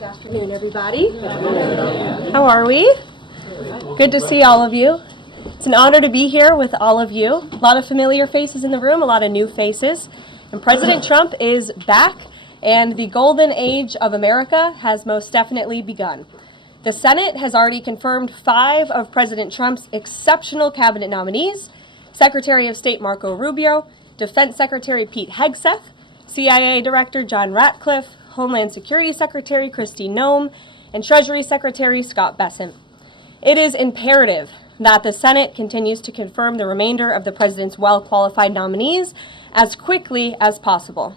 Good afternoon, everybody. How are we? Good to see all of you. It's an honor to be here with all of you. A lot of familiar faces in the room, a lot of new faces. And President Trump is back, and the golden age of America has most definitely begun. The Senate has already confirmed 5 of President Trump's exceptional cabinet nominees: Secretary of State Marco Rubio, Defense Secretary Pete Hegseth, CIA Director John Ratcliffe, Homeland Security Secretary Kristi Noem, and Treasury Secretary Scott Bessent. It is imperative that the Senate continues to confirm the remainder of the president's well-qualified nominees as quickly as possible.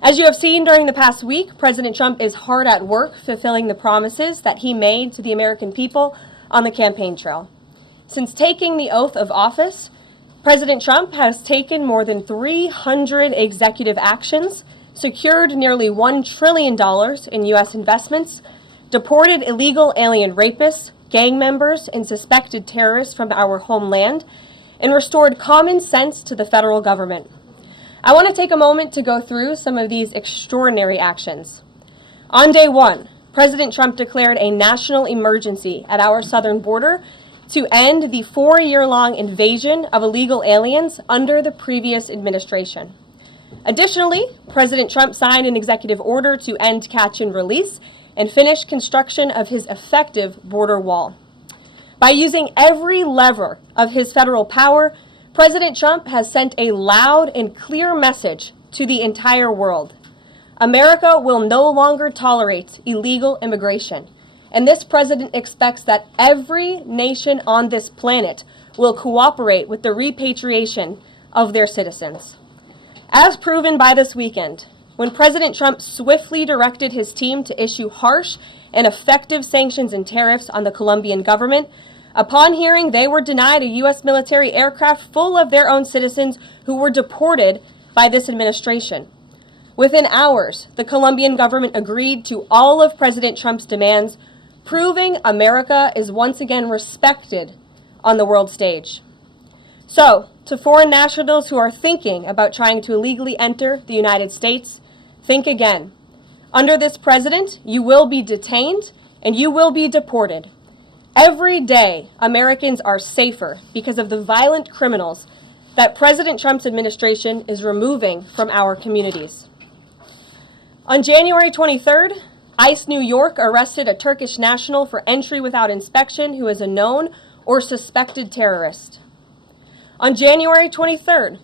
As you have seen during the past week, President Trump is hard at work fulfilling the promises that he made to the American people on the campaign trail. Since taking the oath of office, President Trump has taken more than 300 executive actions, secured nearly $1 trillion in U.S. investments, deported illegal alien rapists, gang members, and suspected terrorists from our homeland, and restored common sense to the federal government. I want to take a moment to go through some of these extraordinary actions. On day 1, President Trump declared a national emergency at our southern border to end the 4-year-long invasion of illegal aliens under the previous administration. Additionally, President Trump signed an executive order to end catch and release and finish construction of his effective border wall. By using every lever of his federal power, President Trump has sent a loud and clear message to the entire world. America will no longer tolerate illegal immigration, and this president expects that every nation on this planet will cooperate with the repatriation of their citizens. As proven by this weekend, when President Trump swiftly directed his team to issue harsh and effective sanctions and tariffs on the Colombian government, upon hearing they were denied a U.S. military aircraft full of their own citizens who were deported by this administration. Within hours, the Colombian government agreed to all of President Trump's demands, proving America is once again respected on the world stage. So, to foreign nationals who are thinking about trying to illegally enter the United States, think again. Under this president, you will be detained and you will be deported. Every day, Americans are safer because of the violent criminals that President Trump's administration is removing from our communities. On January 23rd, ICE New York arrested a Turkish national for entry without inspection who is a known or suspected terrorist. On January 23rd,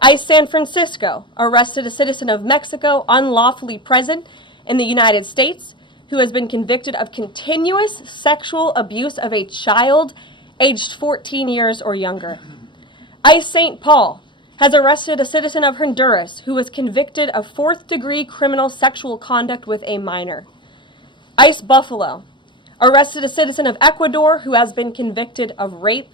ICE San Francisco arrested a citizen of Mexico unlawfully present in the United States who has been convicted of continuous sexual abuse of a child aged 14 years or younger. ICE St. Paul has arrested a citizen of Honduras who was convicted of 4th-degree criminal sexual conduct with a minor. ICE Buffalo arrested a citizen of Ecuador who has been convicted of rape.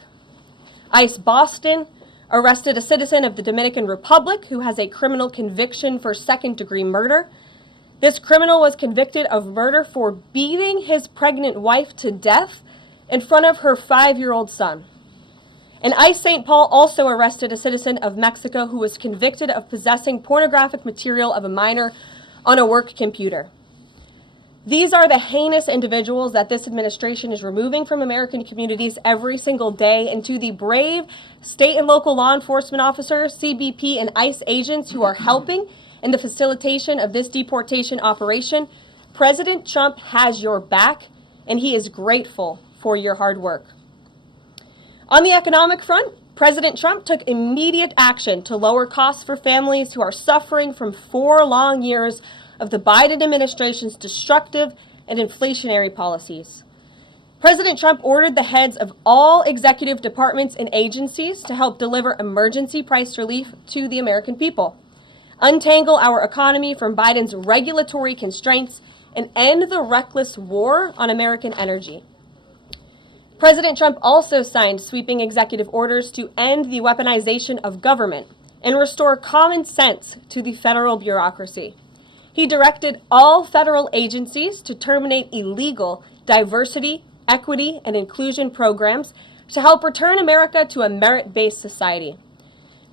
ICE Boston arrested a citizen of the Dominican Republic who has a criminal conviction for 2nd-degree murder. This criminal was convicted of murder for beating his pregnant wife to death in front of her 5-year-old son. And ICE St. Paul also arrested a citizen of Mexico who was convicted of possessing pornographic material of a minor on a work computer. These are the heinous individuals that this administration is removing from American communities every single day, and to the brave state and local law enforcement officers, CBP, and ICE agents who are helping in the facilitation of this deportation operation, President Trump has your back, and he is grateful for your hard work. On the economic front, President Trump took immediate action to lower costs for families who are suffering from 4 long years of the Biden administration's destructive and inflationary policies. President Trump ordered the heads of all executive departments and agencies to help deliver emergency price relief to the American people, untangle our economy from Biden's regulatory constraints, and end the reckless war on American energy. President Trump also signed sweeping executive orders to end the weaponization of government and restore common sense to the federal bureaucracy. He directed all federal agencies to terminate illegal diversity, equity, and inclusion programs to help return America to a merit-based society.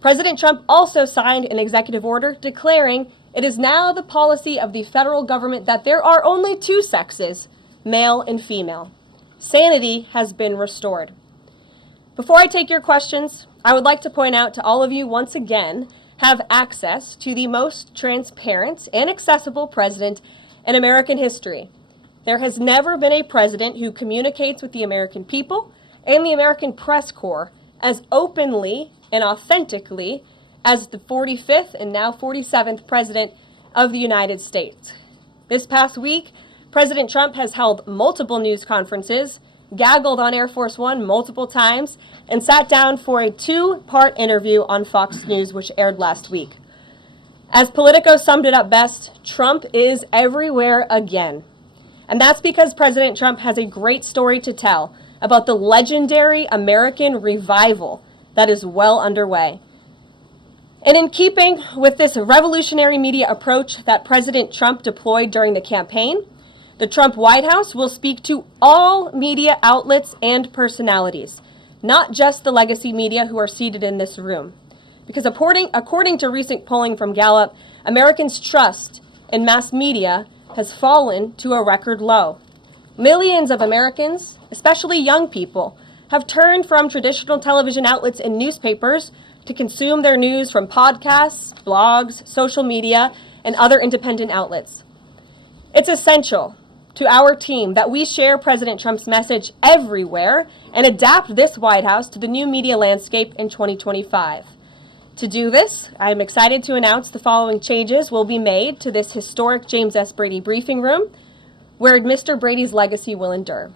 President Trump also signed an executive order declaring It is now the policy of the federal government that there are only two sexes, male and female. Sanity has been restored. Before I take your questions, I would like to point out to all of you once again have access to the most transparent and accessible president in American history. There has never been a president who communicates with the American people and the American press corps as openly and authentically as the 45th and now 47th president of the United States. This past week, President Trump has held multiple news conferences, gaggled on Air Force One multiple times, and sat down for a two-part interview on Fox News, which aired last week. As Politico summed it up best, Trump is everywhere again. And that's because President Trump has a great story to tell about the legendary American revival that is well underway. And in keeping with this revolutionary media approach that President Trump deployed during the campaign, the Trump White House will speak to all media outlets and personalities, not just the legacy media who are seated in this room. Because according to recent polling from Gallup, Americans' trust in mass media has fallen to a record low. Millions of Americans, especially young people, have turned from traditional television outlets and newspapers to consume their news from podcasts, blogs, social media, and other independent outlets. It's essential to our team that we share President Trump's message everywhere and adapt this White House to the new media landscape in 2025. To do this, I am excited to announce the following changes will be made to this historic James S. Brady briefing room, where Mr. Brady's legacy will endure.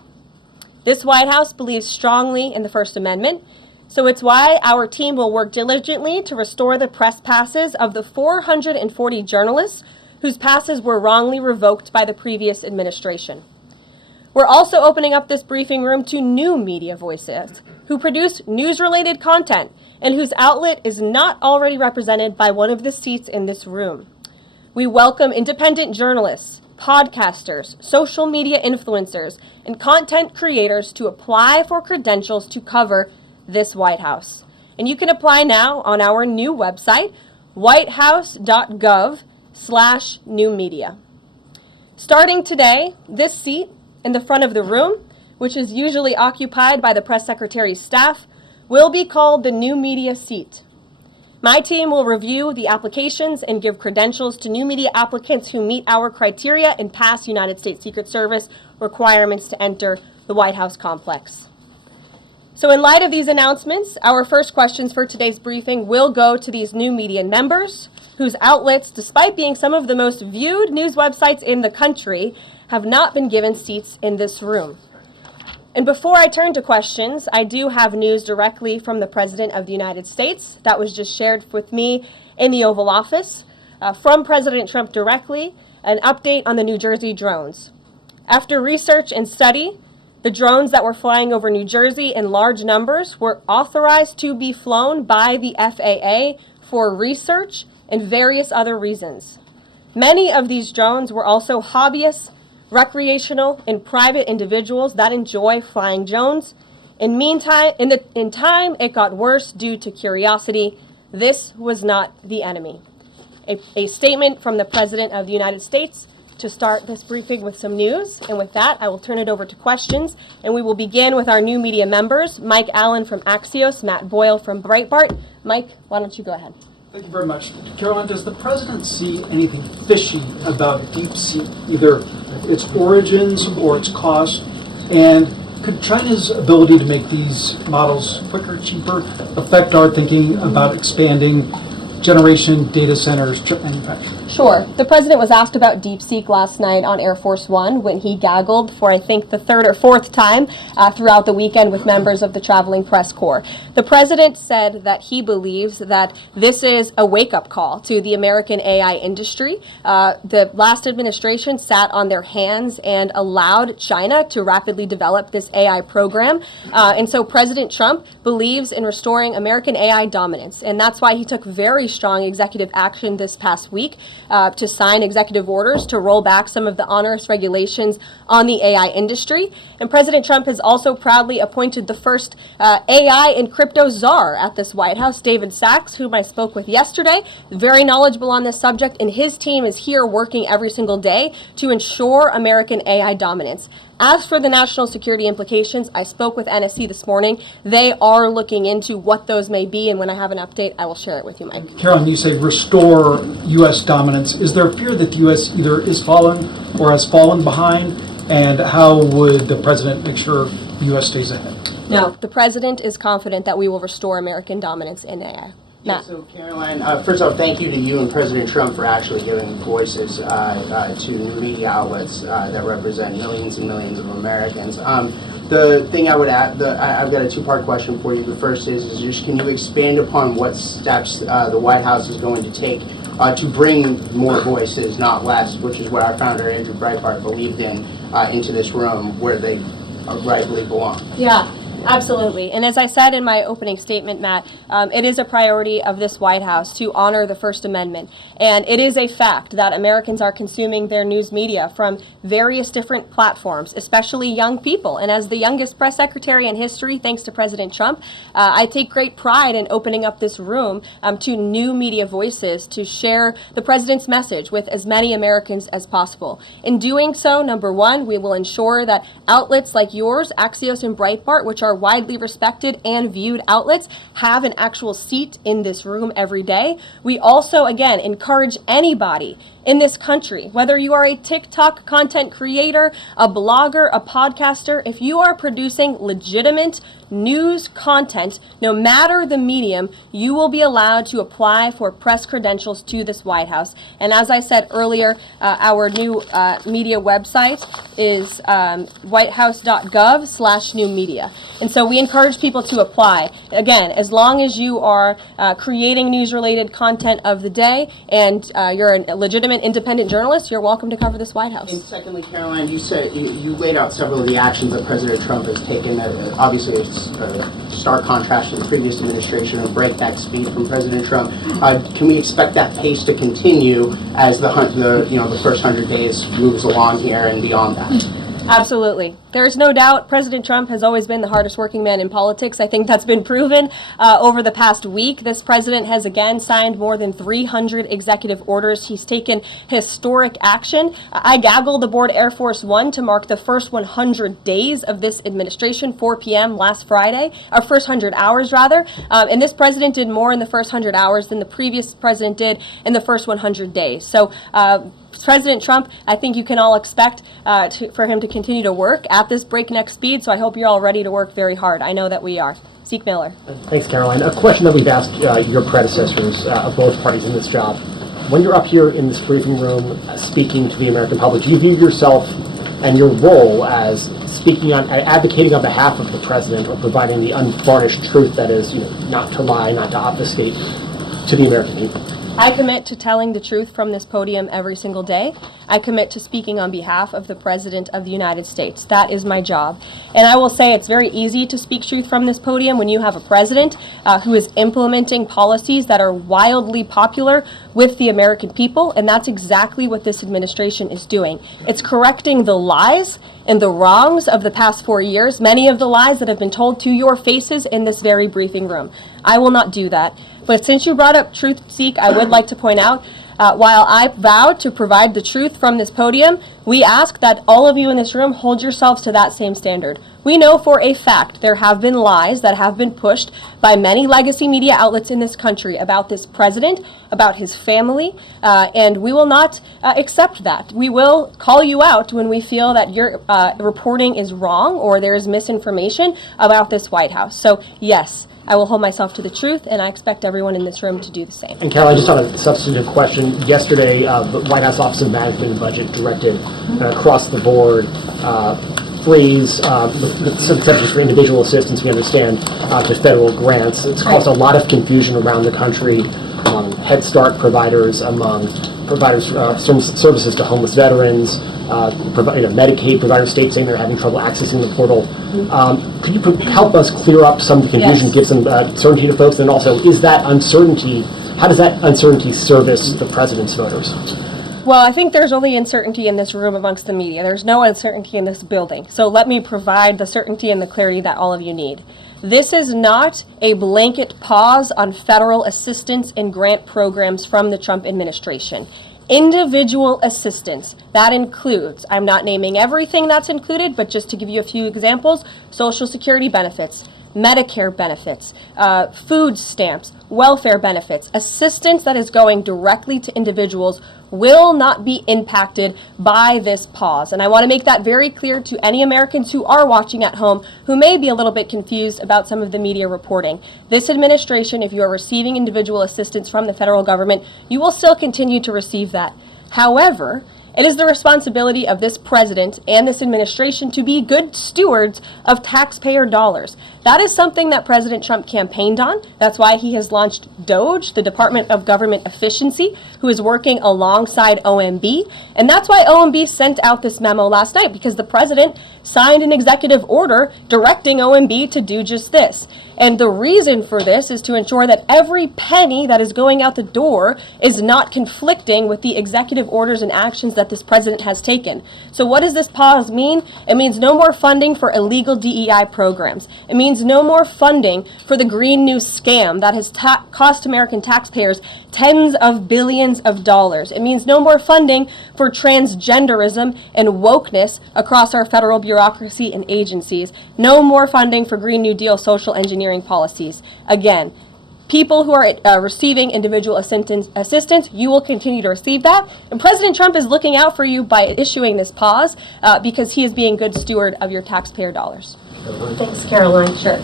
This White House believes strongly in the First Amendment, so it's why our team will work diligently to restore the press passes of the 440 journalists whose passes were wrongly revoked by the previous administration. We're also opening up this briefing room to new media voices who produce news-related content and whose outlet is not already represented by one of the seats in this room. We welcome independent journalists, podcasters, social media influencers, and content creators to apply for credentials to cover this White House. And you can apply now on our new website, whitehouse.gov/new media. Starting today, this seat in the front of the room, which is usually occupied by the press secretary's staff, will be called the new media seat. My team will review the applications and give credentials to new media applicants who meet our criteria and pass United States Secret Service requirements to enter the White House complex. So in light of these announcements, our first questions for today's briefing will go to these new media members whose outlets, despite being some of the most viewed news websites in the country, have not been given seats in this room. And before I turn to questions, I do have news directly from the President of the United States that was just shared with me in the Oval Office from President Trump directly, an update on the New Jersey drones. After research and study, the drones that were flying over New Jersey in large numbers were authorized to be flown by the FAA for research and various other reasons. Many of these drones were also hobbyists, recreational, and private individuals that enjoy flying drones. In time, it got worse due to curiosity. This was not the enemy. A statement from the President of the United States to start this briefing with some news. And with that, I will turn it over to questions. And we will begin with our new media members, Mike Allen from Axios, Matt Boyle from Breitbart. Mike, why don't you go ahead? Thank you very much. Karoline, does the president see anything fishy about DeepSeek, either its origins or its cost? And could China's ability to make these models quicker, cheaper, affect our thinking about expanding generation data centers, chip manufacturing? Sure. The president was asked about DeepSeek last night on Air Force One when he gaggled for, I think, the third or fourth time throughout the weekend with members of the traveling press corps. The president said that he believes that this is a wake-up call to the American AI industry. The last administration sat on their hands and allowed China to rapidly develop this AI program. And so President Trump believes in restoring American AI dominance. And that's why he took very strong executive action this past week to sign executive orders to roll back some of the onerous regulations on the AI industry. And President Trump has also proudly appointed the first AI and crypto czar at this White House, David Sachs, whom I spoke with yesterday, very knowledgeable on this subject, and his team is here working every single day to ensure American AI dominance. As for the national security implications, I spoke with NSC this morning. They are looking into what those may be, and when I have an update, I will share it with you, Mike. Karoline, you say restore U.S. dominance. Is there a fear that the U.S. either is fallen or has fallen behind? And how would the president make sure the U.S. stays ahead? No, the president is confident that we will restore American dominance in AI. Yeah, so Karoline, first off, thank you to you and President Trump for actually giving voices to new media outlets that represent millions and millions of Americans. The thing I would add, I've got a two-part question for you. The first is just can you expand upon what steps the White House is going to take to bring more voices, not less, which is what our founder, Andrew Breitbart, believed in, into this room where they rightfully belong? Yeah. Absolutely. And as I said in my opening statement, Matt, it is a priority of this White House to honor the First Amendment. And it is a fact that Americans are consuming their news media from various different platforms, especially young people. And as the youngest press secretary in history, thanks to President Trump, I take great pride in opening up this room to new media voices to share the president's message with as many Americans as possible. In doing so, number one, we will ensure that outlets like yours, Axios and Breitbart, which are widely respected and viewed outlets, have an actual seat in this room every day. We also, again, encourage anybody in this country, whether you are a TikTok content creator, a blogger, a podcaster, if you are producing legitimate news content, no matter the medium, you will be allowed to apply for press credentials to this White House. And as I said earlier, our new media website is whitehouse.gov/new media. And so we encourage people to apply. Again, as long as you are creating news-related content of the day and you're a legitimate independent journalist, you're welcome to cover this White House. And secondly, Karoline, you said you laid out several of the actions that President Trump has taken. Obviously, it's a stark contrast to the previous administration and breakneck speed from President Trump. Can we expect that pace to continue as the first 100 days moves along here and beyond that? Absolutely. There is no doubt President Trump has always been the hardest working man in politics. I think that's been proven over the past week. This president has again signed more than 300 executive orders. He's taken historic action. I gaggled aboard Air Force One to mark the first 100 days of this administration, 4 p.m. last Friday, or first 100 hours rather. And this president did more in the first 100 hours than the previous president did in the first 100 days. So President Trump, I think you can all expect for him to continue to work at this breakneck speed, so I hope you're all ready to work very hard. I know that we are. Zeke Miller. Thanks, Karoline. A question that we've asked your predecessors of both parties in this job. When you're up here in this briefing room speaking to the American public, do you view yourself and your role as speaking on, advocating on behalf of the president or providing the unvarnished truth that is, not to lie, not to obfuscate to the American people? I commit to telling the truth from this podium every single day. I commit to speaking on behalf of the President of the United States. That is my job. And I will say it's very easy to speak truth from this podium when you have a president who is implementing policies that are wildly popular with the American people, and that's exactly what this administration is doing. It's correcting the lies and the wrongs of the past 4 years, many of the lies that have been told to your faces in this very briefing room. I will not do that. But since you brought up truth, Zeke, I would like to point out, while I vowed to provide the truth from this podium, we ask that all of you in this room hold yourselves to that same standard. We know for a fact there have been lies that have been pushed by many legacy media outlets in this country about this president, about his family, and we will not accept that. We will call you out when we feel that your reporting is wrong or there is misinformation about this White House. So, yes, I will hold myself to the truth, and I expect everyone in this room to do the same. And Karoline, just on a substantive question, yesterday the White House Office of Management and Budget directed across the board freeze with some exceptions for individual assistance, we understand, to federal grants. It's caused a lot of confusion around the country among Head Start providers, among providers services to homeless veterans, Medicaid providers, states saying they're having trouble accessing the portal. Could you help us clear up some of the confusion, Yes. give some certainty to folks? And also, is that uncertainty how does that uncertainty service the president's voters? Well, I think there's only uncertainty in this room amongst the media. There's no uncertainty in this building. So let me provide the certainty and the clarity that all of you need. This is not a blanket pause on federal assistance and grant programs from the Trump administration. Individual assistance, that includes, I'm not naming everything that's included, but just to give you a few examples, Social Security benefits, Medicare benefits, food stamps, welfare benefits, assistance that is going directly to individuals will not be impacted by this pause. And I want to make that very clear to any Americans who are watching at home who may be a little bit confused about some of the media reporting. This administration, if you are receiving individual assistance from the federal government, you will still continue to receive that. However, it is the responsibility of this president and this administration to be good stewards of taxpayer dollars. That is something that President Trump campaigned on. That's why he has launched DOGE, the Department of Government Efficiency, who is working alongside OMB. And that's why OMB sent out this memo last night, because the president signed an executive order directing OMB to do just this. And the reason for this is to ensure that every penny that is going out the door is not conflicting with the executive orders and actions that this president has taken. So what does this pause mean? It means no more funding for illegal DEI programs. It means no more funding for the Green New scam that has cost American taxpayers tens of billions of dollars. It means no more funding for transgenderism and wokeness across our federal bureaucracy and agencies. No more funding for Green New Deal social engineering policies. Again, people who are receiving individual assistance, you will continue to receive that. And President Trump is looking out for you by issuing this pause because he is being good steward of your taxpayer dollars. Thanks, Karoline. Sure.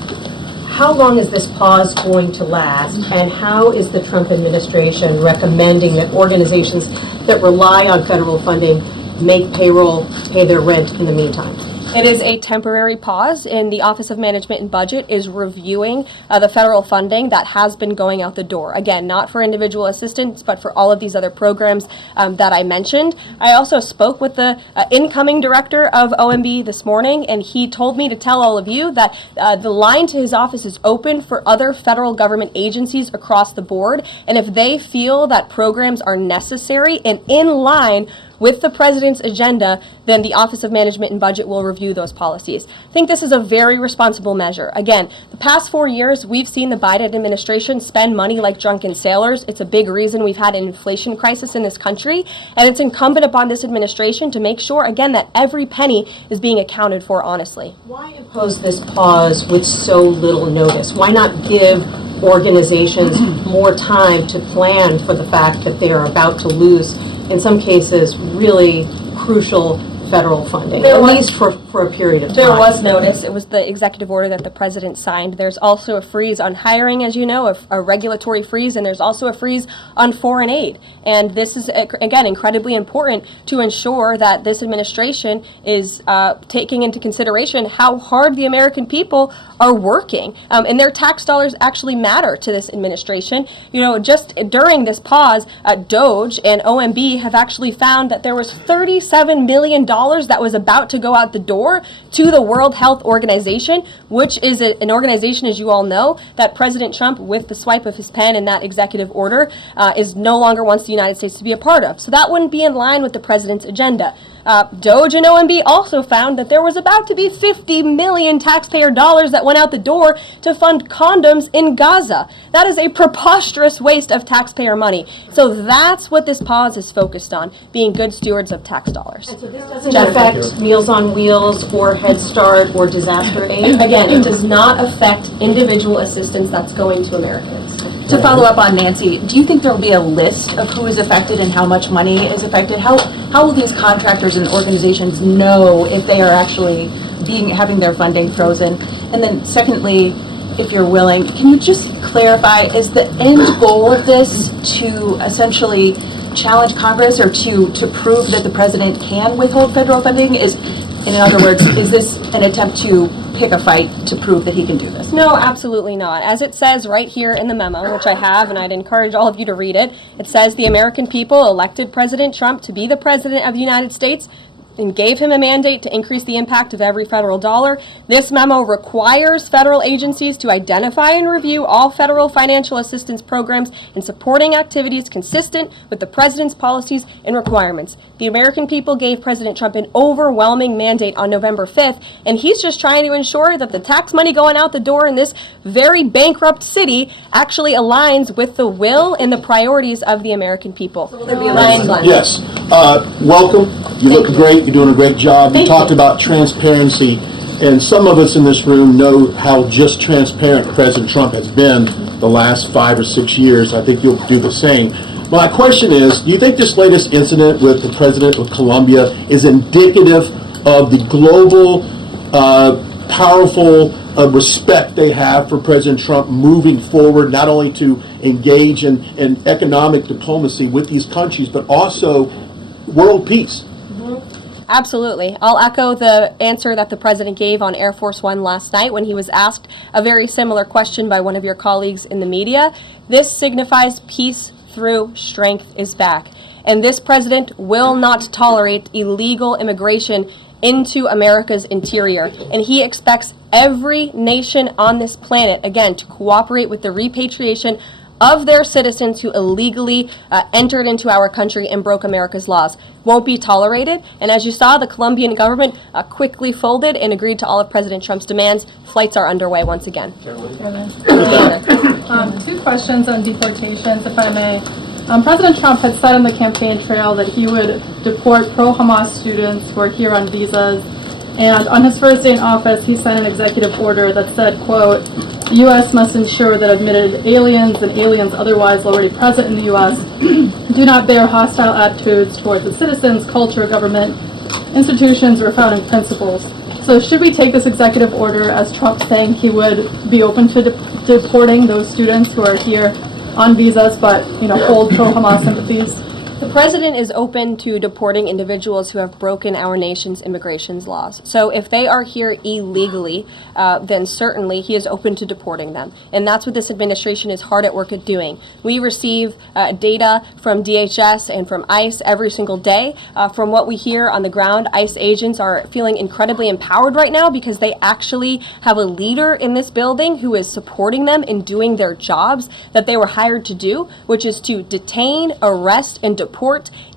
How long is this pause going to last, and how is the Trump administration recommending that organizations that rely on federal funding make payroll, pay their rent in the meantime? It is a temporary pause, and the Office of Management and Budget is reviewing the federal funding that has been going out the door. Again, not for individual assistance, but for all of these other programs that I mentioned. I also spoke with the incoming director of OMB this morning, and he told me to tell all of you that the line to his office is open for other federal government agencies across the board, and if they feel that programs are necessary and in line with the president's agenda, then the Office of Management and Budget will review those policies. I think this is a very responsible measure. Again, the past 4 years, we've seen the Biden administration spend money like drunken sailors. It's a big reason we've had an inflation crisis in this country, and it's incumbent upon this administration to make sure, again, that every penny is being accounted for honestly. Why impose this pause with so little notice? Why not give organizations more time to plan for the fact that they are about to lose, in some cases, really crucial federal funding, at least for a period of time? There was notice. It was the executive order that the president signed. There's also a freeze on hiring, as you know, a regulatory freeze, and there's also a freeze on foreign aid. And this is, again, incredibly important to ensure that this administration is taking into consideration how hard the American people are working. And their tax dollars actually matter to this administration. You know, just during this pause, DOGE and OMB have actually found that there was $37 million that was about to go out the door to the World Health Organization, which is an organization, as you all know, that President Trump, with the swipe of his pen in that executive order, is no longer wants the United States to be a part of. So that wouldn't be in line with the president's agenda. DOGE and OMB also found that there was about to be 50 million taxpayer dollars that went out the door to fund condoms in Gaza. That is a preposterous waste of taxpayer money. So that's what this pause is focused on, being good stewards of tax dollars. And so this doesn't affect Meals on Wheels or Head Start or disaster aid? Again, it does not affect individual assistance that's going to Americans. To follow up on Nancy, do you think there will be a list of who is affected and how much money is affected? How will these contractors and organizations know if they are actually having their funding frozen? And then secondly, if you're willing, can you just clarify, is the end goal of this to essentially challenge Congress or to prove that the president can withhold federal funding? In other words, is this an attempt to pick a fight to prove that he can do this? No, absolutely not. As it says right here in the memo, which I have, and I'd encourage all of you to read it, it says the American people elected President Trump to be the President of the United States. and gave him a mandate to increase the impact of every federal dollar. This memo requires federal agencies to identify and review all federal financial assistance programs and supporting activities consistent with the president's policies and requirements. The American people gave President Trump an overwhelming mandate on November 5th, and he's just trying to ensure that the tax money going out the door in this very bankrupt city actually aligns with the will and the priorities of the American people. Yes. Welcome. You look great. You're doing a great job. You talked about transparency, and some of us in this room know how just transparent President Trump has been the last 5 or 6 years. I think you'll do the same. My question is, do you think this latest incident with the president of Colombia is indicative of the global, powerful respect they have for President Trump moving forward, not only to engage in economic diplomacy with these countries, but also world peace? Absolutely. I'll echo the answer that the president gave on Air Force One last night when he was asked a very similar question by one of your colleagues in the media. This signifies peace through strength is back. And this president will not tolerate illegal immigration into America's interior. And he expects every nation on this planet, again, to cooperate with the repatriation of their citizens who illegally entered into our country and broke America's laws. Won't be tolerated. And as you saw, the Colombian government quickly folded and agreed to all of President Trump's demands. Flights are underway once again. Two questions on deportations, if I may. President Trump had said on the campaign trail that he would deport pro-Hamas students who are here on visas. And on his first day in office, he signed an executive order that said, quote, the U.S. must ensure that admitted aliens and aliens otherwise already present in the U.S. do not bear hostile attitudes towards its citizens, culture, government, institutions, or founding principles. So should we take this executive order as Trump saying he would be open to deporting those students who are here on visas but, hold pro-Hamas sympathies? The president is open to deporting individuals who have broken our nation's immigration laws. So if they are here illegally, then certainly he is open to deporting them. And that's what this administration is hard at work at doing. We receive data from DHS and from ICE every single day. From what we hear on the ground, ICE agents are feeling incredibly empowered right now because they actually have a leader in this building who is supporting them in doing their jobs that they were hired to do, which is to detain, arrest, and deport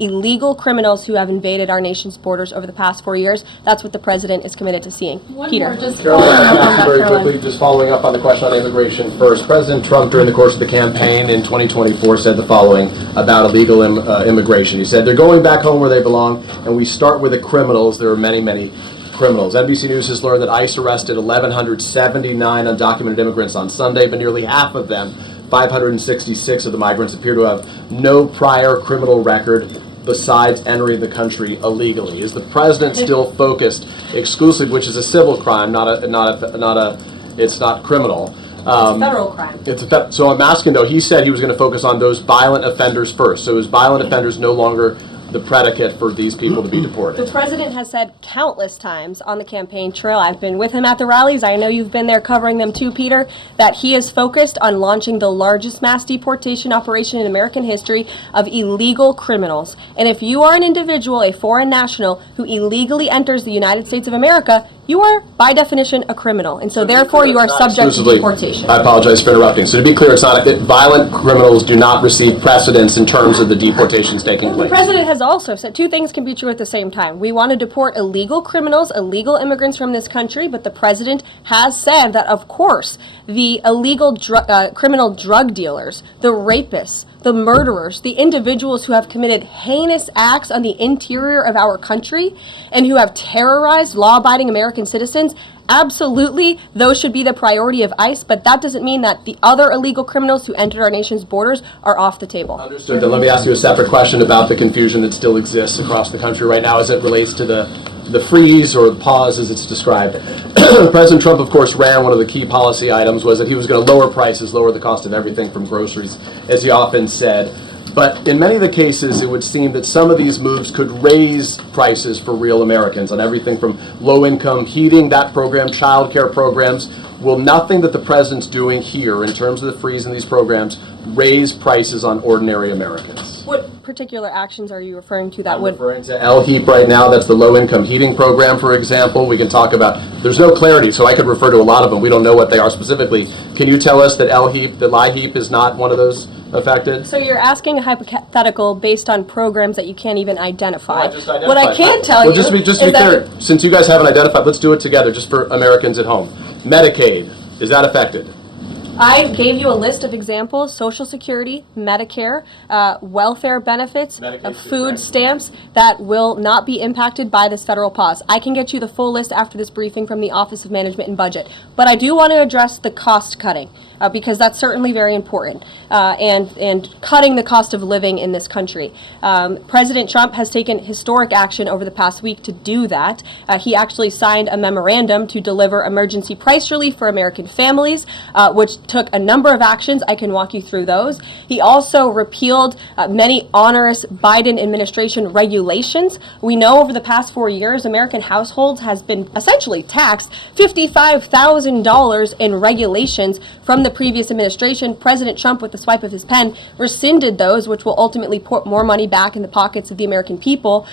illegal criminals who have invaded our nation's borders over the past 4 years. That's what the president is committed to seeing. Peter. Very quickly, just following up on the question on immigration first. President Trump, during the course of the campaign in 2024, said the following about illegal immigration. He said, they're going back home where they belong, and we start with the criminals. There are many, many criminals. NBC News has learned that ICE arrested 1,179 undocumented immigrants on Sunday, but nearly half of them, 566 of the migrants, appear to have no prior criminal record besides entering the country illegally. Is the president still focused exclusively, which is a civil crime, it's not criminal? It's a federal crime. So I'm asking though. He said he was going to focus on those violent offenders first. So is violent offenders no longer the predicate for these people to be deported? The president has said countless times on the campaign trail, I've been with him at the rallies, I know you've been there covering them too, Peter, that he is focused on launching the largest mass deportation operation in American history of illegal criminals. And if you are an individual, a foreign national, who illegally enters the United States of America, you are, by definition, a criminal. And so therefore, you are subject to deportation. I apologize for interrupting. So to be clear, it's not violent criminals do not receive precedence in terms of the deportations taking place. The president has also said two things can be true at the same time. We want to deport illegal criminals, illegal immigrants from this country, but the president has said that, of course, the illegal criminal drug dealers, the rapists, the murderers, the individuals who have committed heinous acts on the interior of our country and who have terrorized law-abiding American citizens, absolutely, those should be the priority of ICE, but that doesn't mean that the other illegal criminals who entered our nation's borders are off the table. Understood. Then let me ask you a separate question about the confusion that still exists across the country right now as it relates to the freeze or the pause as it's described. President Trump, of course, ran one of the key policy items was that he was going to lower prices, lower the cost of everything from groceries, as he often said. But in many of the cases, it would seem that some of these moves could raise prices for real Americans on everything from low-income heating, that program, child care programs. Will nothing that the president's doing here in terms of the freeze in these programs raise prices on ordinary Americans? What particular actions are you referring to that I'm would? referring to LHEAP right now. That's the low-income heating program, for example. We can talk about, there's no clarity, so I could refer to a lot of them. We don't know what they are specifically. Can you tell us that LHEAP, that LIHEAP is not one of those affected? So you're asking a hypothetical based on programs that you can't even identify. I just identified. What I can tell Well, you just to be is clear, that since you guys haven't identified, let's do it together, just for Americans at home. Medicaid, is that affected? I gave you a list of examples: Social Security, Medicare, welfare benefits, food stamps that will not be impacted by this federal pause. I can get you the full list after this briefing from the Office of Management and Budget. But I do want to address the cost cutting because that's certainly very important and cutting the cost of living in this country. President Trump has taken historic action over the past week to do that. He actually signed a memorandum to deliver emergency price relief for American families, which took a number of actions. I can walk you through those. He also repealed many onerous Biden administration regulations. We know over the past 4 years, American households has been essentially taxed $55,000 in regulations from the previous administration. President Trump, with the swipe of his pen, rescinded those, which will ultimately put more money back in the pockets of the American people.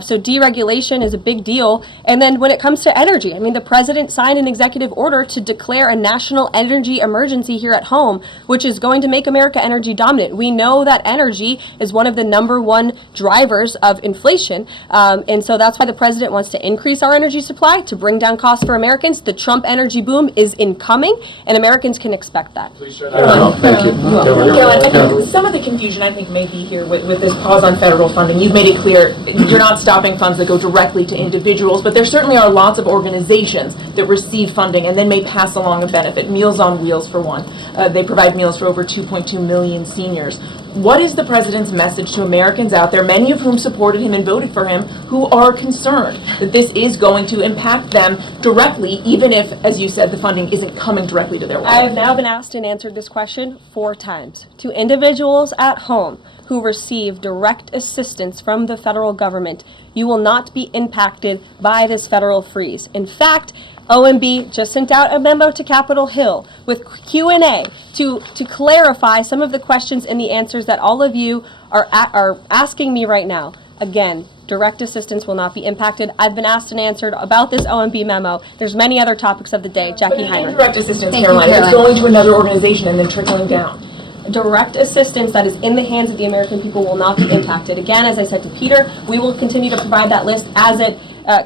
So deregulation is a big deal. And then when it comes to energy, I mean, the president signed an executive order to declare a national energy emergency here at home, which is going to make America energy dominant. We know that energy is one of the #1 drivers of inflation. And so that's why the president wants to increase our energy supply to bring down costs for Americans. The Trump energy boom is incoming, and Americans can expect that. Please share that. Thank you. Caroline, I think some of the confusion I think may be here with this pause on federal funding. You've made it clear you're not stopping funds that go directly to individuals, but there certainly are lots of organizations that receive funding and then may pass along a benefit. Meals on Wheels, for one. They provide meals for over 2.2 million seniors. What is the president's message to Americans out there, many of whom supported him and voted for him, who are concerned that this is going to impact them directly, even if, as you said, the funding isn't coming directly to their wallet? I have now been asked and answered this question 4 times. To individuals at home who receive direct assistance from the federal government, you will not be impacted by this federal freeze. In fact, OMB just sent out a memo to Capitol Hill with Q&A to clarify some of the questions and the answers that all of you are asking me right now. Again, direct assistance will not be impacted. I've been asked and answered about this OMB memo. There's many other topics of the day. Jackie Heinrich. Direct assistance, Caroline, it's going to another organization and then trickling down. Direct assistance that is in the hands of the American people will not be impacted. Again, as I said to Peter, we will continue to provide that list as it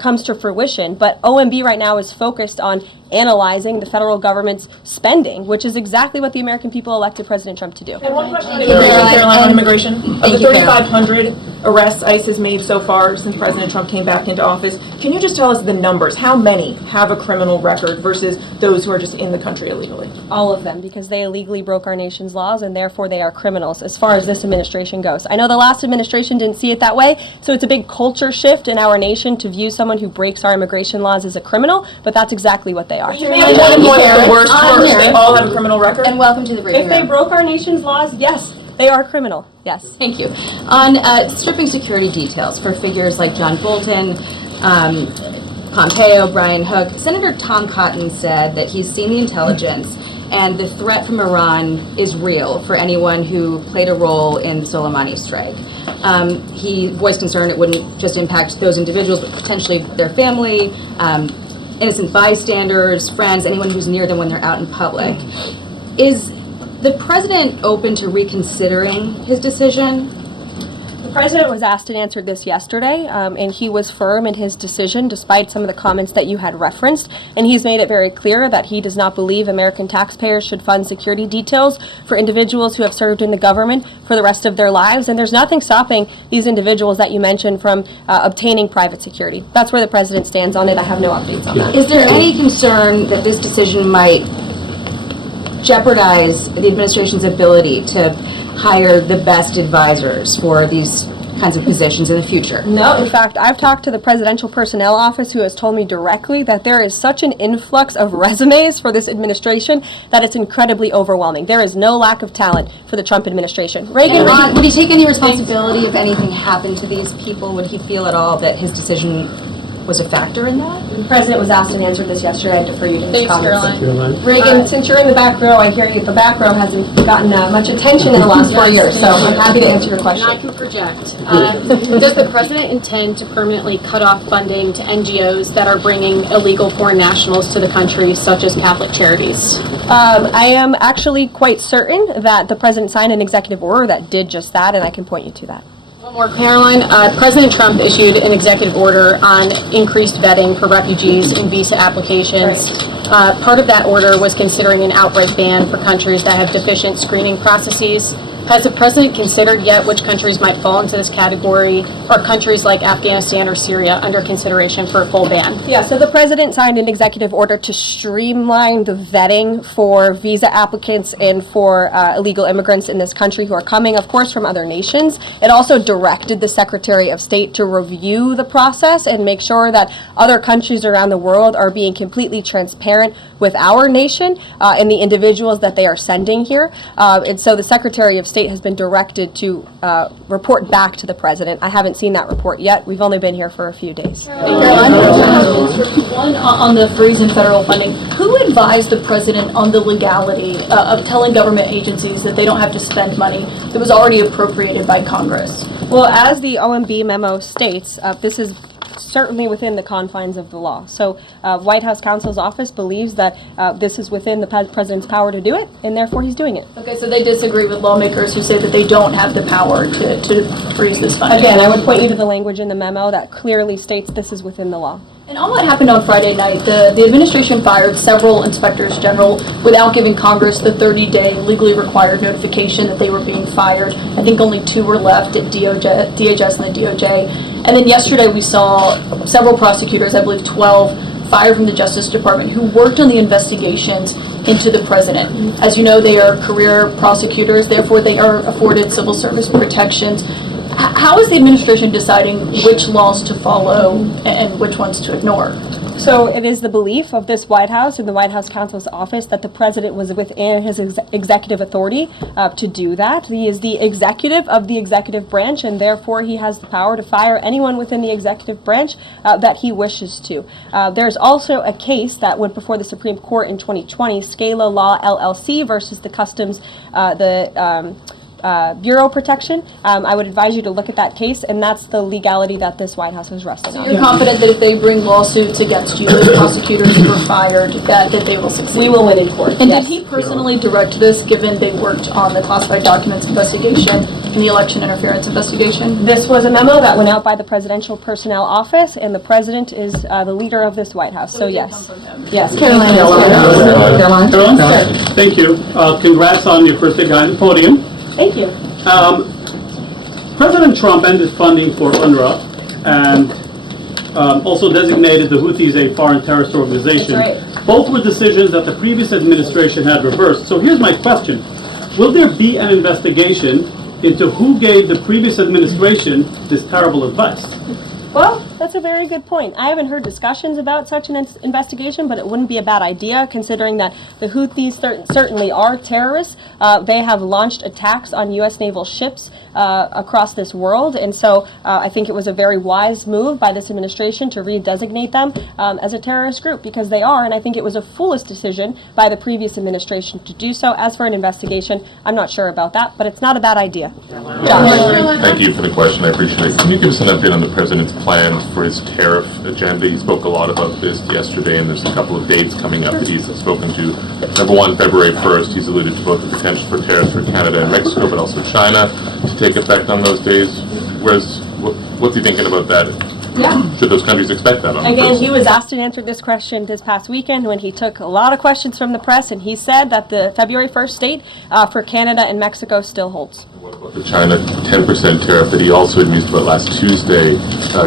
comes to fruition. But OMB right now is focused on analyzing the federal government's spending, which is exactly what the American people elected President Trump to do. And one question Caroline, on immigration. Of the 3,500 arrests ICE has made so far since President Trump came back into office, can you just tell us the numbers? How many have a criminal record versus those who are just in the country illegally? All of them, because they illegally broke our nation's laws, and therefore they are criminals as far as this administration goes. I know the last administration didn't see it that way, so it's a big culture shift in our nation to view someone who breaks our immigration laws as a criminal, but that's exactly what they are. You may have one of the worst first. They all have a criminal record. And welcome to the briefing If they room. broke our nation's laws, yes, they are criminal. Yes. Thank you. On stripping security details for figures like John Bolton, Pompeo, Brian Hook, Senator Tom Cotton said that he's seen the intelligence and the threat from Iran is real for anyone who played a role in the Soleimani strike. He voiced concern it wouldn't just impact those individuals, but potentially their family, innocent bystanders, friends, anyone who's near them when they're out in public. Is the president open to reconsidering his decision? The president was asked and answered this yesterday, and he was firm in his decision despite some of the comments that you had referenced, and he's made it very clear that he does not believe American taxpayers should fund security details for individuals who have served in the government for the rest of their lives, and there's nothing stopping these individuals that you mentioned from obtaining private security. That's where the president stands on it. I have no updates on that. Is there any concern that this decision might jeopardize the administration's ability to hire the best advisors for these kinds of positions in the future? No, in fact, I've talked to the Presidential Personnel Office, who has told me directly that there is such an influx of resumes for this administration that it's incredibly overwhelming. There is no lack of talent for the Trump administration. Reagan, Would he take any responsibility if anything happened to these people? Would he feel at all that his decision was a factor in that? The president was asked and answered this yesterday. I defer you to his Thanks, comments. Caroline. Reagan, since you're in the back row, I hear the back row hasn't gotten much attention in the last 4 years, so I'm happy to answer your question. I can project. Does the president intend to permanently cut off funding to NGOs that are bringing illegal foreign nationals to the country, such as Catholic Charities? I am actually quite certain that the president signed an executive order that did just that, and I can point you to that. One more, Caroline. President Trump issued an executive order on increased vetting for refugees in visa applications. Part of that order was considering an outright ban for countries that have deficient screening processes. Has the president considered yet which countries might fall into this category? Are countries like Afghanistan or Syria under consideration for a full ban? Yeah, so the president signed an executive order to streamline the vetting for visa applicants and for illegal immigrants in this country who are coming, of course, from other nations. It also directed the Secretary of State to review the process and make sure that other countries around the world are being completely transparent with our nation and the individuals that they are sending here. And so the Secretary of State has been directed to report back to the president. I haven't seen that report yet. We've only been here for a few days. One on the freeze in federal funding. Who advised the president on the legality of telling government agencies that they don't have to spend money that was already appropriated by Congress? Well, as the OMB memo states, this is certainly within the confines of the law. So White House counsel's office believes that this is within the president's power to do it, and therefore he's doing it. Okay, so they disagree with lawmakers who say that they don't have the power to freeze this funding. Again, I would point you to the language in the memo that clearly states this is within the law. And on what happened on Friday night, the administration fired several inspectors general without giving Congress the 30-day legally required notification that they were being fired. I think only 2 were left at DHS and the DOJ. And then yesterday we saw several prosecutors, I believe 12, fired from the Justice Department who worked on the investigations into the president. As you know, they are career prosecutors, therefore they are afforded civil service protections. How is the administration deciding which laws to follow and which ones to ignore? So it is the belief of this White House and the White House counsel's office that the president was within his executive authority to do that. He is the executive of the executive branch, and therefore he has the power to fire anyone within the executive branch that he wishes to. There's also a case that went before the Supreme Court in 2020, Scala Law LLC versus the Customs, Bureau Protection. I would advise you to look at that case, and that's the legality that this White House is resting on. So you're confident that if they bring lawsuits against you, the prosecutors who were fired, that they will succeed? We will win in court. And yes. Did he personally direct this, given they worked on the classified documents investigation and the election interference investigation? This was a memo that went out by the Presidential Personnel Office, and the president is the leader of this White House. So yes. Yes. Karoline. Caroline? Thank you. Congrats on your first day behind the podium. Thank you. President Trump ended funding for UNRWA and also designated the Houthis a foreign terrorist organization. That's right. Both were decisions that the previous administration had reversed. So here's my question. Will there be an investigation into who gave the previous administration this terrible advice? Well, that's a very good point. I haven't heard discussions about such an investigation, but it wouldn't be a bad idea considering that the Houthis certainly are terrorists. They have launched attacks on U.S. naval ships across this world, and so I think it was a very wise move by this administration to redesignate them as a terrorist group, because they are, and I think it was a foolish decision by the previous administration to do so. As for an investigation, I'm not sure about that, but it's not a bad idea. Thank you for the question. I appreciate it. Can you give us an update on the president's plans for his tariff agenda? He spoke a lot about this yesterday, and there's a couple of dates coming up that he's spoken to. Number one, February 1st, he's alluded to both the potential for tariffs for Canada and Mexico, but also China to take effect on those days. What's he thinking about that? Yeah. Should those countries expect that on Again, first? he was asked and answered this question this past weekend when he took a lot of questions from the press, and he said that the February 1st date for Canada and Mexico still holds. What about the China 10% tariff that he also had mused about last Tuesday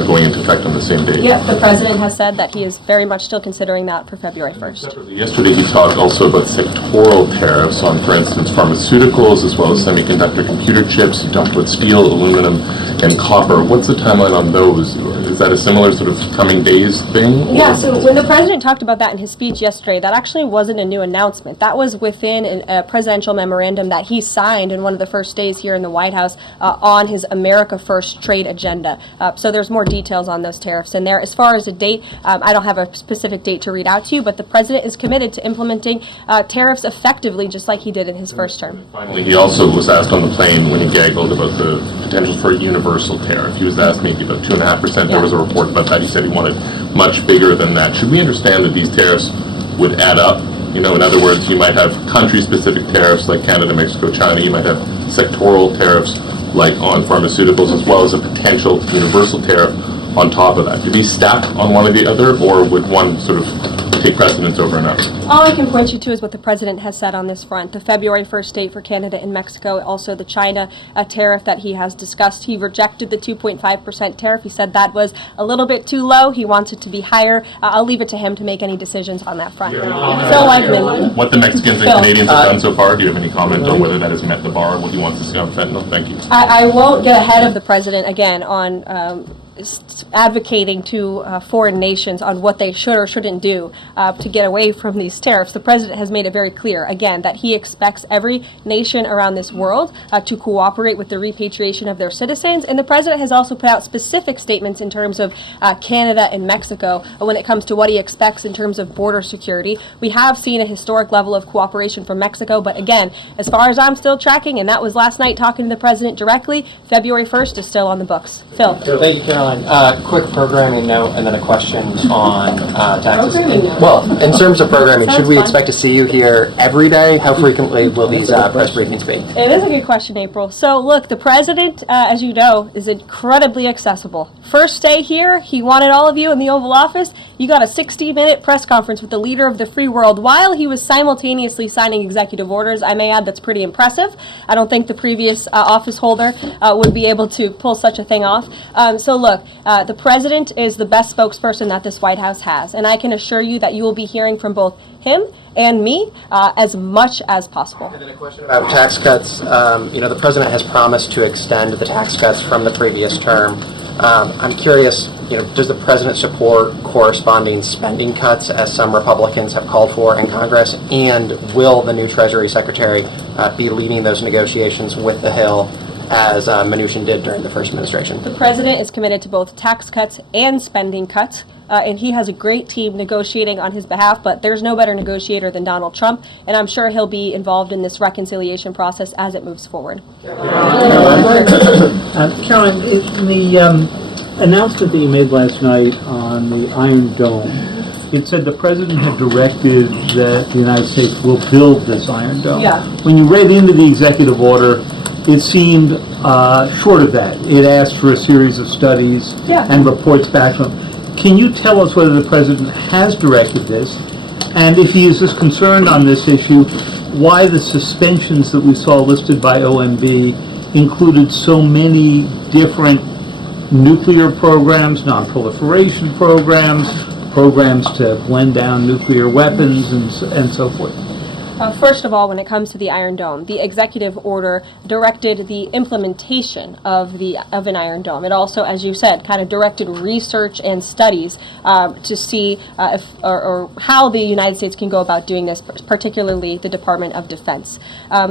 going into effect on the same day? Yes, the president has said that he is very much still considering that for February 1st. Yesterday he talked also about sectoral tariffs on, for instance, pharmaceuticals as well as semiconductor computer chips. He talked about steel, aluminum, and copper. What's the timeline on those? Is that a similar sort of coming days thing? or- Yeah, so when the president talked about that in his speech yesterday, that actually wasn't a new announcement. That was within a presidential memorandum that he signed in one of the first days here in the White House on his America First trade agenda. So there's more details on those tariffs in there. As far as a date, I don't have a specific date to read out to you, but the president is committed to implementing tariffs effectively, just like he did in his first term. Finally, he also was asked on the plane when he gaggled about the potential for a universal tariff. He was asked maybe about 2.5%. There was a report about that. He said he wanted much bigger than that. Should we understand that these tariffs would add up? You know, in other words, you might have country-specific tariffs like Canada, Mexico, China. You might have sectoral tariffs like on pharmaceuticals, as well as a potential universal tariff on top of that. Do these stack on one or the other, or would one sort of take precedence over another? All I can point you to is what the president has said on this front. The February 1st date for Canada and Mexico, also the China tariff that he has discussed. He rejected the 2.5% tariff. He said that was a little bit too low. He wants it to be higher. I'll leave it to him to make any decisions on that front. Phil Eichmann. What the Mexicans and Canadians have done so far, do you have any comment on whether that has met the bar, what he wants to see on fentanyl? Thank you. I won't get ahead of the president again on advocating to foreign nations on what they should or shouldn't do to get away from these tariffs. The president has made it very clear, again, that he expects every nation around this world to cooperate with the repatriation of their citizens. And the president has also put out specific statements in terms of Canada and Mexico when it comes to what he expects in terms of border security. We have seen a historic level of cooperation from Mexico, but again, as far as I'm still tracking, and that was last night talking to the president directly, February 1st is still on the books. Phil. Thank you, Karoline. Quick programming note and then a question on taxes. Well, in terms of programming, should we expect to see you here every day? How frequently will these press briefings be? It is a good question, April. So look, the president, as you know, is incredibly accessible. First day here, he wanted all of you in the Oval Office. You got a 60-minute press conference with the leader of the free world while he was simultaneously signing executive orders. I may add that's pretty impressive. I don't think the previous office holder would be able to pull such a thing off. So look, the president is the best spokesperson that this White House has, and I can assure you that you will be hearing from both him and me as much as possible. And then a question about tax cuts. The president has promised to extend the tax cuts from the previous term. I'm curious, does the president support corresponding spending cuts as some Republicans have called for in Congress? And will the new Treasury Secretary be leading those negotiations with the Hill as Mnuchin did during the first administration? The president is committed to both tax cuts and spending cuts, and he has a great team negotiating on his behalf, but there's no better negotiator than Donald Trump, and I'm sure he'll be involved in this reconciliation process as it moves forward. Caroline, in the announcement that you made last night on the Iron Dome, it said the president had directed that the United States will build this Iron Dome. Yeah. When you read into the executive order, it seemed short of that. It asked for a series of studies and reports back from him. Can you tell us whether the president has directed this? And if he is as concerned on this issue, why the suspensions that we saw listed by OMB included so many different nuclear programs, non-proliferation programs, programs to blend down nuclear weapons, and so forth? First of all, when it comes to the Iron Dome, the executive order directed the implementation of an Iron Dome. It also, as you said, kind of directed research and studies to see if how the United States can go about doing this, particularly the Department of Defense.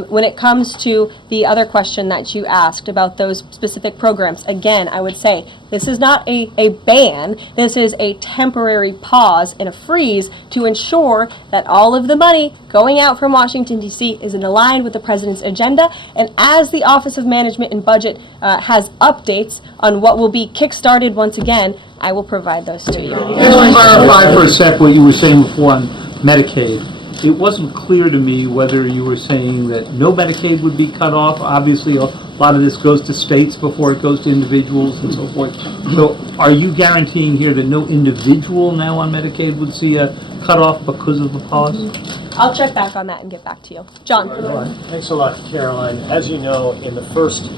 When it comes to the other question that you asked about those specific programs, again, I would say this is not a ban. This is a temporary pause and a freeze to ensure that all of the money going out from Washington, D.C. is aligned with the president's agenda. And as the Office of Management and Budget has updates on what will be kickstarted once again, I will provide those to you. Just clarify for a sec what you were saying before on Medicaid. It wasn't clear to me whether you were saying that no Medicaid would be cut off. Obviously, a lot of this goes to states before it goes to individuals and so forth. So are you guaranteeing here that no individual now on Medicaid would see a cutoff because of the pause? I'll check back on that and get back to you. John. Thanks a lot, Caroline. As you know, in the first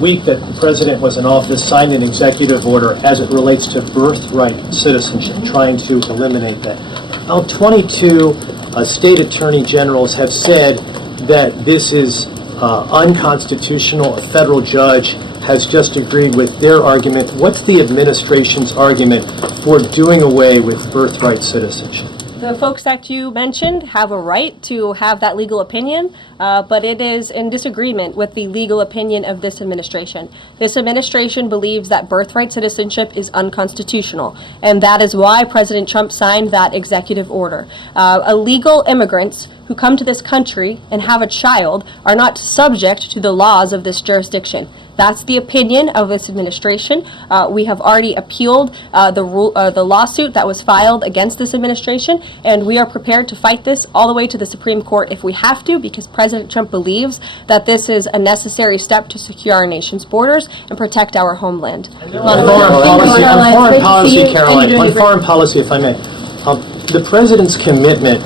week that the president was in office, signed an executive order as it relates to birthright citizenship, trying to eliminate that. Now, 22 state attorney generals have said that this is unconstitutional. A federal judge has just agreed with their argument. What's the administration's argument for doing away with birthright citizenship? The folks that you mentioned have a right to have that legal opinion, but it is in disagreement with the legal opinion of this administration. This administration believes that birthright citizenship is unconstitutional, and that is why President Trump signed that executive order. Illegal immigrants who come to this country and have a child are not subject to the laws of this jurisdiction. That's the opinion of this administration. We have already appealed the lawsuit that was filed against this administration, and we are prepared to fight this all the way to the Supreme Court if we have to, because President Trump believes that this is a necessary step to secure our nation's borders and protect our homeland. On foreign policy, if I may, the president's commitment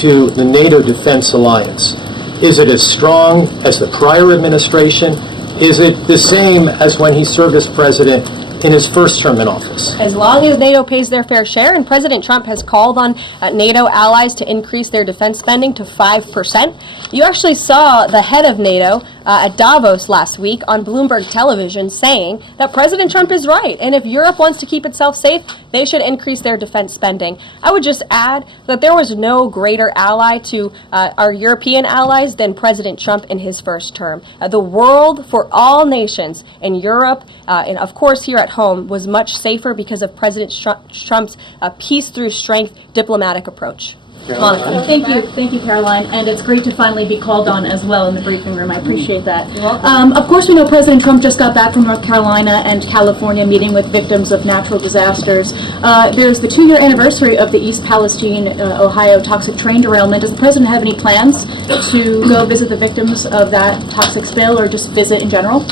to the NATO Defense Alliance, is it as strong as the prior administration? Is it the same as when he served as president in his first term in office? As long as NATO pays their fair share, and President Trump has called on NATO allies to increase their defense spending to 5%. You actually saw the head of NATO at Davos last week on Bloomberg television saying that President Trump is right, and if Europe wants to keep itself safe, they should increase their defense spending. I would just add that there was no greater ally to our European allies than President Trump in his first term. The world for all nations in Europe, and of course here at home, was much safer because of President Trump's peace through strength diplomatic approach. Thank you, Karoline, and it's great to finally be called on as well in the briefing room. I appreciate that. Of course, we know President Trump just got back from North Carolina and California meeting with victims of natural disasters. There's the 2-year anniversary of the East Palestine, Ohio toxic train derailment. Does the president have any plans to go visit the victims of that toxic spill or just visit in general?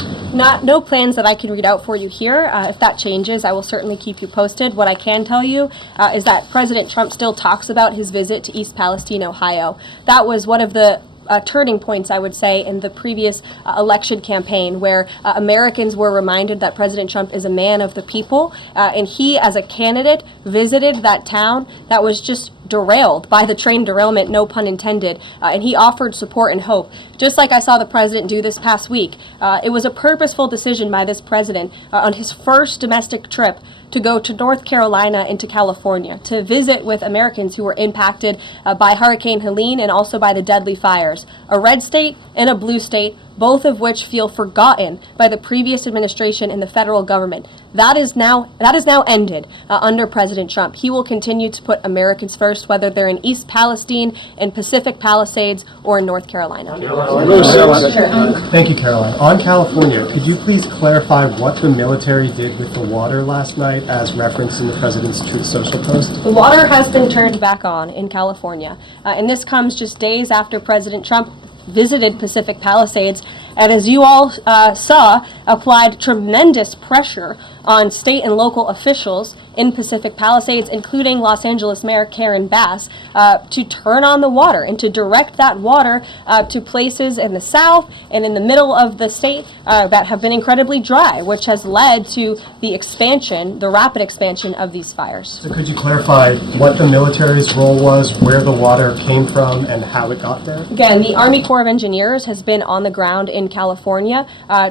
No plans that I can read out for you here. If that changes, I will certainly keep you posted. What I can tell you is that President Trump still talks about his visit to East Palestine, Ohio. That was one of the turning points, I would say, in the previous election campaign, where Americans were reminded that President Trump is a man of the people, and he, as a candidate, visited that town that was just derailed by the train derailment, no pun intended, and he offered support and hope. Just like I saw the president do this past week, it was a purposeful decision by this president on his first domestic trip to go to North Carolina and to California to visit with Americans who were impacted by Hurricane Helene and also by the deadly fires. A red state and a blue state, both of which feel forgotten by the previous administration and the federal government. That is now ended under President Trump. He will continue to put Americans first, whether they're in East Palestine, in Pacific Palisades, or in North Carolina. Thank you, Caroline. On California, could you please clarify what the military did with the water last night as referenced in the president's Truth Social post? The water has been turned back on in California, and this comes just days after President Trump visited Pacific Palisades, and as you all saw, applied tremendous pressure on state and local officials in Pacific Palisades, including Los Angeles Mayor Karen Bass, to turn on the water and to direct that water to places in the south and in the middle of the state that have been incredibly dry, which has led to the expansion, the rapid expansion of these fires. So could you clarify what the military's role was, where the water came from, and how it got there? Again, the Army Corps of Engineers has been on the ground in California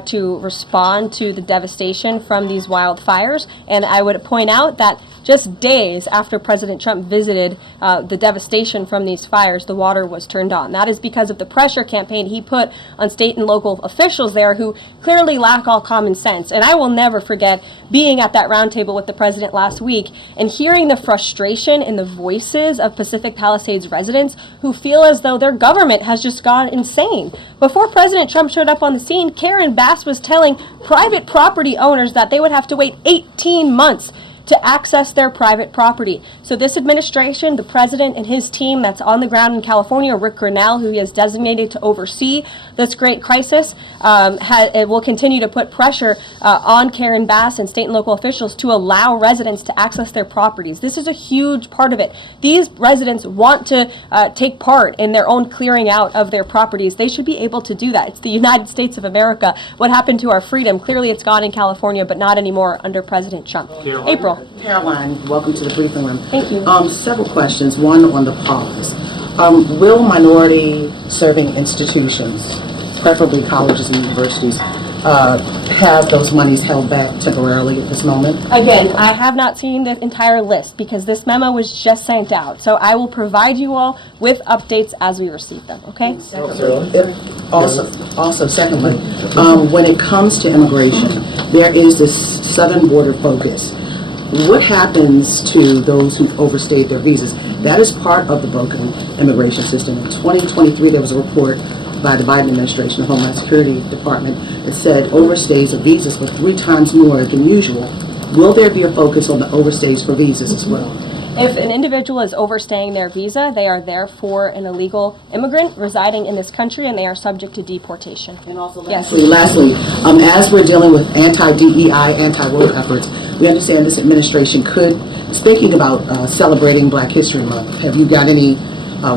to respond to the devastation from these wildfires, and I would point out that just days after President Trump visited the devastation from these fires, the water was turned on. That is because of the pressure campaign he put on state and local officials there who clearly lack all common sense. And I will never forget being at that roundtable with the president last week and hearing the frustration in the voices of Pacific Palisades residents who feel as though their government has just gone insane. Before President Trump showed up on the scene, Karen Bass was telling private property owners that they would have to wait 18 months to access their private property. So this administration, the president and his team that's on the ground in California, Rick Grinnell, who he has designated to oversee this great crisis, it will continue to put pressure on Karen Bass and state and local officials to allow residents to access their properties. This is a huge part of it. These residents want to take part in their own clearing out of their properties. They should be able to do that. It's the United States of America. What happened to our freedom? Clearly it's gone in California, but not anymore under President Trump. April. Caroline, welcome to the briefing room. Thank you. Several questions. One on the pause. Will minority serving institutions, preferably colleges and universities, have those monies held back temporarily at this moment? Again, I have not seen the entire list because this memo was just sent out. So I will provide you all with updates as we receive them, okay? Also, secondly, when it comes to immigration, there is this southern border focus. What happens to those who've overstayed their visas? That is part of the broken immigration system. In 2023, there was a report by the Biden administration, the Homeland Security Department, that said overstays of visas were 3 times more than usual. Will there be a focus on the overstays for visas as well? If an individual is overstaying their visa, they are therefore an illegal immigrant residing in this country and they are subject to deportation. And also lastly, as we're dealing with anti-DEI, anti-war efforts, we understand this administration is thinking about celebrating Black History Month. Have you got any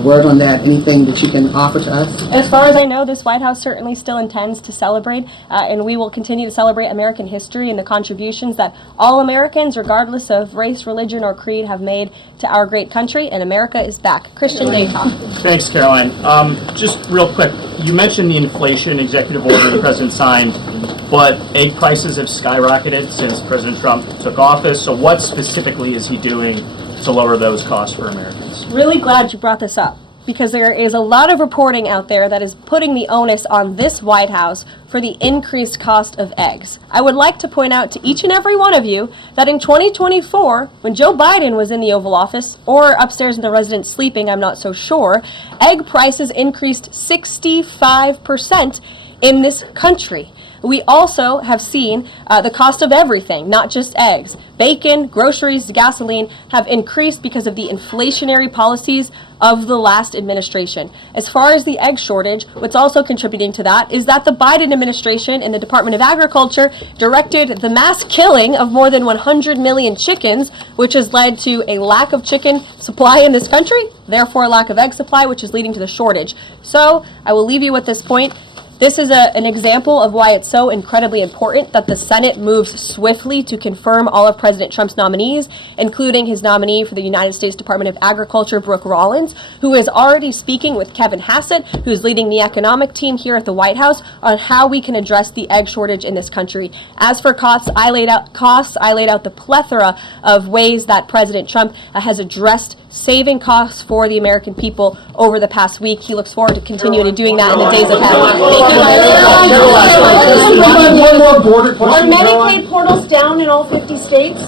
word on that? Anything that you can offer to us? As far as I know, this White House certainly still intends to celebrate, and we will continue to celebrate American history and the contributions that all Americans, regardless of race, religion, or creed, have made to our great country, and America is back. Christian Laycock. Thanks, Caroline. Just real quick, you mentioned the inflation executive order the president signed, but egg prices have skyrocketed since President Trump took office. So what specifically is he doing to lower those costs for Americans? Really glad you brought this up because there is a lot of reporting out there that is putting the onus on this White House for the increased cost of eggs. I would like to point out to each and every one of you that in 2024, when Joe Biden was in the Oval Office or upstairs in the residence sleeping, I'm not so sure, egg prices increased 65% in this country. We also have seen the cost of everything, not just eggs. Bacon, groceries, gasoline have increased because of the inflationary policies of the last administration. As far as the egg shortage, what's also contributing to that is that the Biden administration and the Department of Agriculture directed the mass killing of more than 100 million chickens, which has led to a lack of chicken supply in this country, therefore a lack of egg supply, which is leading to the shortage. So I will leave you with this point. This is an example of why it's so incredibly important that the Senate moves swiftly to confirm all of President Trump's nominees, including his nominee for the United States Department of Agriculture, Brooke Rollins, who is already speaking with Kevin Hassett, who's leading the economic team here at the White House, on how we can address the egg shortage in this country. As for costs, I laid out the plethora of ways that President Trump has addressed saving costs for the American people over the past week. He looks forward to continuing to doing that in the days ahead. One more border question. Are Medicaid portals down in all 50 states?